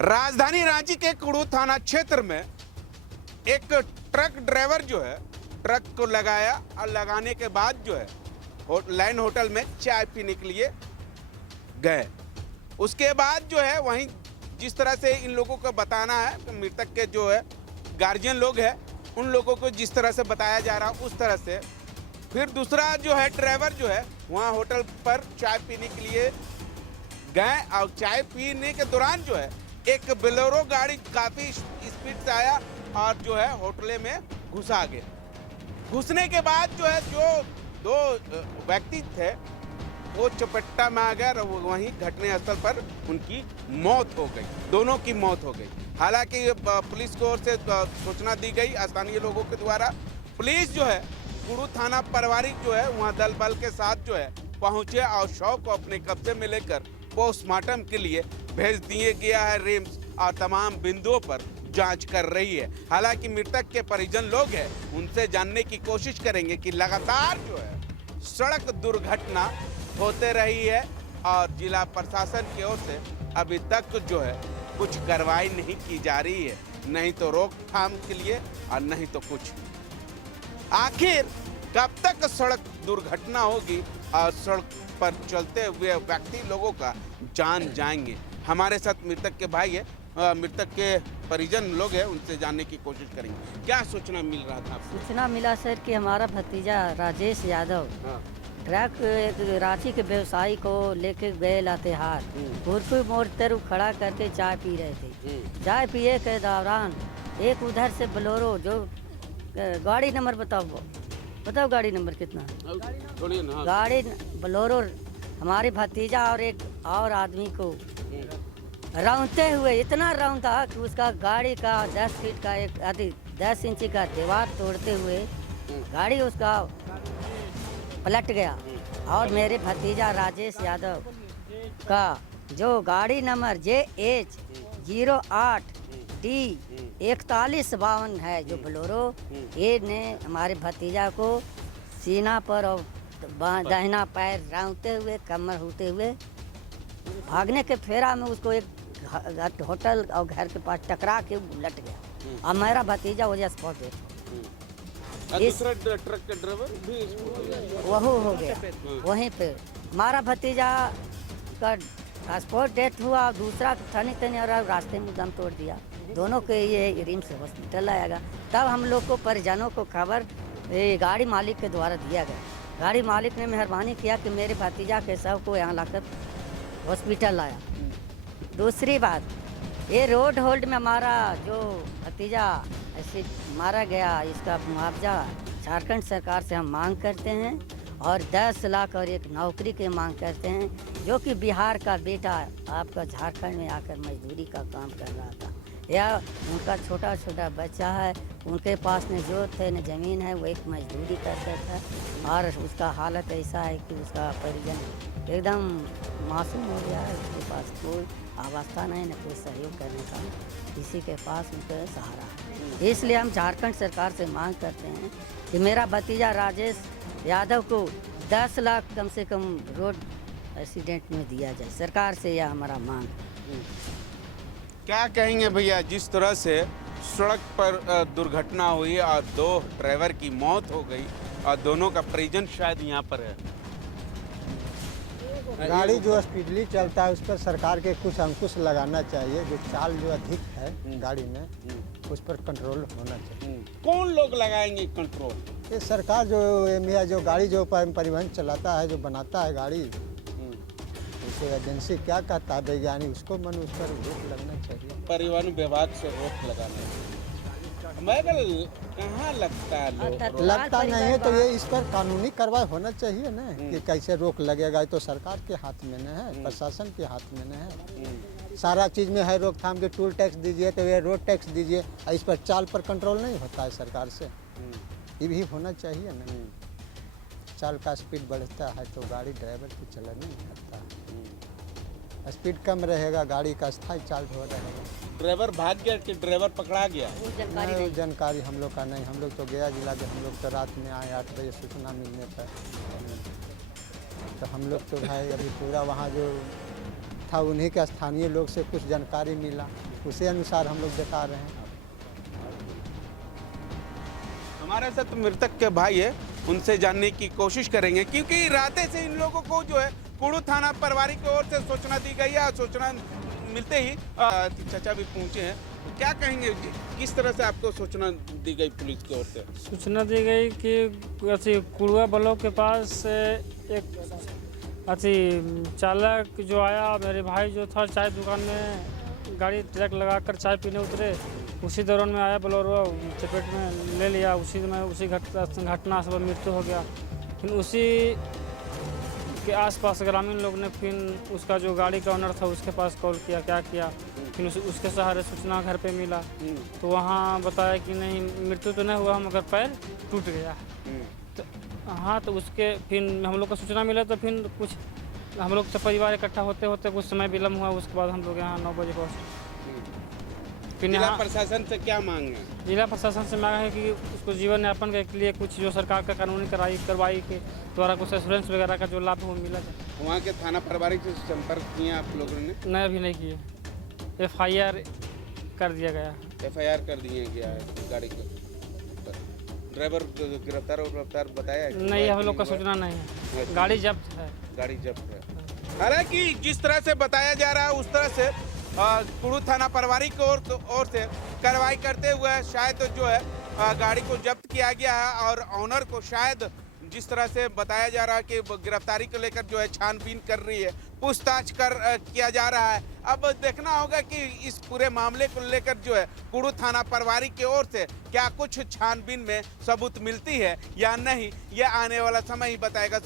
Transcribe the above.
राजधानी रांची के कुड़ू थाना क्षेत्र में एक ट्रक ड्राइवर जो है ट्रक को लगाया और लगाने के बाद जो है लाइन होटल में चाय पीने के लिए गए। उसके बाद जो है वहीं जिस तरह से इन लोगों को बताना है, मृतक के जो है गार्जियन लोग हैं उन लोगों को जिस तरह से बताया जा रहा उस तरह से फिर दूसरा जो है ड्राइवर जो है वहाँ होटल पर चाय पीने के लिए गए और चाय पीने के दौरान जो है एक बोलेरो गाड़ी काफ़ी स्पीड से आया और जो है होटल में घुसा गया। घुसने के बाद जो है जो दो व्यक्ति थे वो चपेटा में आ गया और वहीं घटना स्थल पर उनकी मौत हो गई, दोनों की मौत हो गई। हालांकि पुलिस की ओर से सूचना दी गई स्थानीय लोगों के द्वारा। पुलिस जो है कुड़ू थाना पारिवारिक जो है वहाँ दल बल के साथ जो है पहुंचे और शव को अपने कब्जे में लेकर पोस्टमार्टम के लिए भेज दिए गया है रिम्स और तमाम बिंदुओं पर जांच कर रही है। हालांकि मृतक के परिजन लोग हैं उनसे जानने की कोशिश करेंगे कि लगातार जो है सड़क दुर्घटना होते रही है और जिला प्रशासन की ओर से अभी तक जो है कुछ कार्रवाई नहीं की जा रही है, नहीं तो रोकथाम के लिए और नहीं तो कुछ। आखिर कब तक सड़क दुर्घटना होगी और सड़क पर चलते हुए व्यक्ति लोगों का जान जाएंगे। हमारे साथ मृतक के भाई है, मृतक के परिजन लोग हैं, उनसे जानने की कोशिश करेंगे। क्या सूचना मिल रहा था आपको? सूचना मिला सर कि हमारा भतीजा राजेश यादव ट्रक एक रांची के व्यवसायी को लेके गए लातेहार कुर्सी मोड़ पर खड़ा करके चाय पी रहे थे। चाय पिए के दौरान एक उधर से बोलेरो जो गाड़ी नंबर बताओ गाड़ी नंबर कितना है? गाड़ी बोलेरो हमारे भतीजा और एक और आदमी को रौंदते हुए इतना रौंदा कि उसका गाड़ी का 10 फीट का एक 10 इंची का दीवार तोड़ते हुए गाड़ी उसका पलट गया और मेरे भतीजा राजेश यादव का जो गाड़ी नंबर JH 08D 4152 है जो बोलेरो, ये ने हमारे भतीजा को सीना पर और दाहिना पैर रौंदते हुए कमर होते हुए भागने के फेरा में उसको एक होटल और घर के पास टकरा के उलट गया और मेरा भतीजा वजह स्पॉट दूसरा ट्रक का ड्राइवर भी वही हो गया वहीं पे। हमारा भतीजा का स्पॉट डेथ हुआ, दूसरा तनी और रास्ते में दम तोड़ दिया। दोनों के ये रिम्स हॉस्पिटल आएगा। तब हम लोग को परिजनों को खबर गाड़ी मालिक के द्वारा दिया गया। गाड़ी मालिक ने मेहरबानी किया कि मेरे भतीजा के शव को यहाँ लाकर हॉस्पिटल लाया। दूसरी बात, ये रोड होल्ड में हमारा जो भतीजा ऐसे मारा गया, इसका मुआवजा झारखंड सरकार से हम मांग करते हैं और 10 लाख और एक नौकरी की मांग करते हैं। जो कि बिहार का बेटा आपका झारखंड में आकर मजदूरी का काम कर रहा था, या उनका छोटा छोटा बच्चा है, उनके पास न जोत है न ज़मीन है, वो एक मजदूरी करता था और उसका हालत ऐसा है कि उसका परिजन एकदम मासूम हो गया है। उसके पास कोई अवस्था नहीं, न कोई सहयोग करने का किसी के पास उनका सहारा है। इसलिए हम झारखंड सरकार से मांग करते हैं कि मेरा भतीजा राजेश यादव को 10 लाख कम से कम रोड एक्सीडेंट में दिया जाए, सरकार से यह हमारा मांग। क्या कहेंगे भैया, जिस तरह से सड़क पर दुर्घटना हुई और 2 ड्राइवर की मौत हो गई और दोनों का परिजन शायद यहाँ पर है। गाड़ी जो स्पीडली चलता है उस पर सरकार के कुछ अंकुश लगाना चाहिए। जो चाल जो अधिक है गाड़ी में उस पर कंट्रोल होना चाहिए। कौन लोग लगाएंगे कंट्रोल? ये सरकार जो गाड़ी जो परिवहन चलाता है, जो बनाता है गाड़ी, उसे एजेंसी क्या कहता है वैज्ञानिक, उसको मन उस पर रोक लगना चाहिए। परिवहन विभाग से रोक लगाना चाहिए। कहाँ लगता है लोग? लगता नहीं है तो ये इस पर कानूनी कार्रवाई होना चाहिए ना कि कैसे रोक लगेगा। ये तो सरकार के हाथ में न है, प्रशासन के हाथ में न है। सारा चीज़ में है रोकथाम के, टूल टैक्स दीजिए तो ये रोड टैक्स दीजिए, इस पर चाल पर कंट्रोल नहीं होता है सरकार से। ये भी होना चाहिए ना। चाल का स्पीड बढ़ता है तो गाड़ी ड्राइवर की चलन नहीं करता है। स्पीड कम रहेगा, गाड़ी का स्थायी चाल हो रहेगा। ड्राइवर भाग गया कि ड्राइवर पकड़ा गया? जानकारी हम लोग का नहीं। हम लोग तो गया जिला के, हम लोग तो रात में आए 8 बजे सूचना मिलने पर। तो हम लोग तो भाई अभी पूरा वहाँ जो था, उन्हीं के स्थानीय लोग से कुछ जानकारी मिला, उसी अनुसार हम लोग बता रहे हैं। हमारे साथ मृतक के भाई है, उनसे जानने की कोशिश करेंगे, क्योंकि रात से इन लोगों को जो है कुड़ू थाना प्रभारी की ओर से सूचना दी गई है। सूचना मिलते ही चाचा भी पहुंचे हैं। क्या कहेंगे जी, किस तरह से आपको सूचना दी गई पुलिस की ओर से? सूचना दी गई कि अथी कुड़ुआ ब्लॉक के पास एक अथी चालक जो आया, मेरे भाई जो था चाय दुकान में गाड़ी ट्रक लगाकर चाय पीने उतरे, उसी दौरान में आया बोलेरो चपेट में ले लिया। उसी घटना से मृत्यु हो गया। फिर उसी के आसपास ग्रामीण लोग ने फिर उसका जो गाड़ी का ओनर था उसके पास कॉल किया, क्या किया, फिर उसके सहारे सूचना घर पे मिला। तो वहाँ बताया कि नहीं, मृत्यु तो नहीं हुआ मगर पैर टूट गया। तो हाँ, तो उसके फिर हम लोग को सूचना मिला, तो फिर कुछ हम लोग से परिवार इकट्ठा होते होते कुछ समय विलम्ब हुआ। उसके बाद हम लोग यहाँ 9 बजे पहुँचे। फिर जिला यहाँ प्रशासन से क्या मांग है? जिला प्रशासन से मांगा है कि उसको जीवन यापन के लिए कुछ जो सरकार का कानूनी कार्रवाई के द्वारा कुछ एश्योरेंस वगैरह का जो लाभ हो मिला जाए। वहाँ के थाना प्रभारी से संपर्क किए आप लोगों ने? नहीं, अभी नहीं किए। FIR कर दिया गया। FIR कर दिए गया है गाड़ी को। ड्राइवर गिरफ्तार बताया है? नहीं, हम लोग का सूचना नहीं है। गाड़ी जब्त है। गाड़ी जब्त है। हालांकि जिस तरह से बताया जा रहा है उस तरह से कुड़ू थाना प्रभारी की ओर से कार्रवाई करते हुए शायद जो है गाड़ी को जब्त किया गया है, और ऑनर को शायद जिस तरह से बताया जा रहा है कि गिरफ्तारी को लेकर जो है छानबीन कर रही है, पूछताछ किया जा रहा है। अब देखना होगा कि इस पूरे मामले को लेकर जो है कुड़ू थाना प्रभारी की ओर से क्या कुछ छानबीन में सबूत मिलती है या नहीं, ये आने वाला समय ही बताएगा।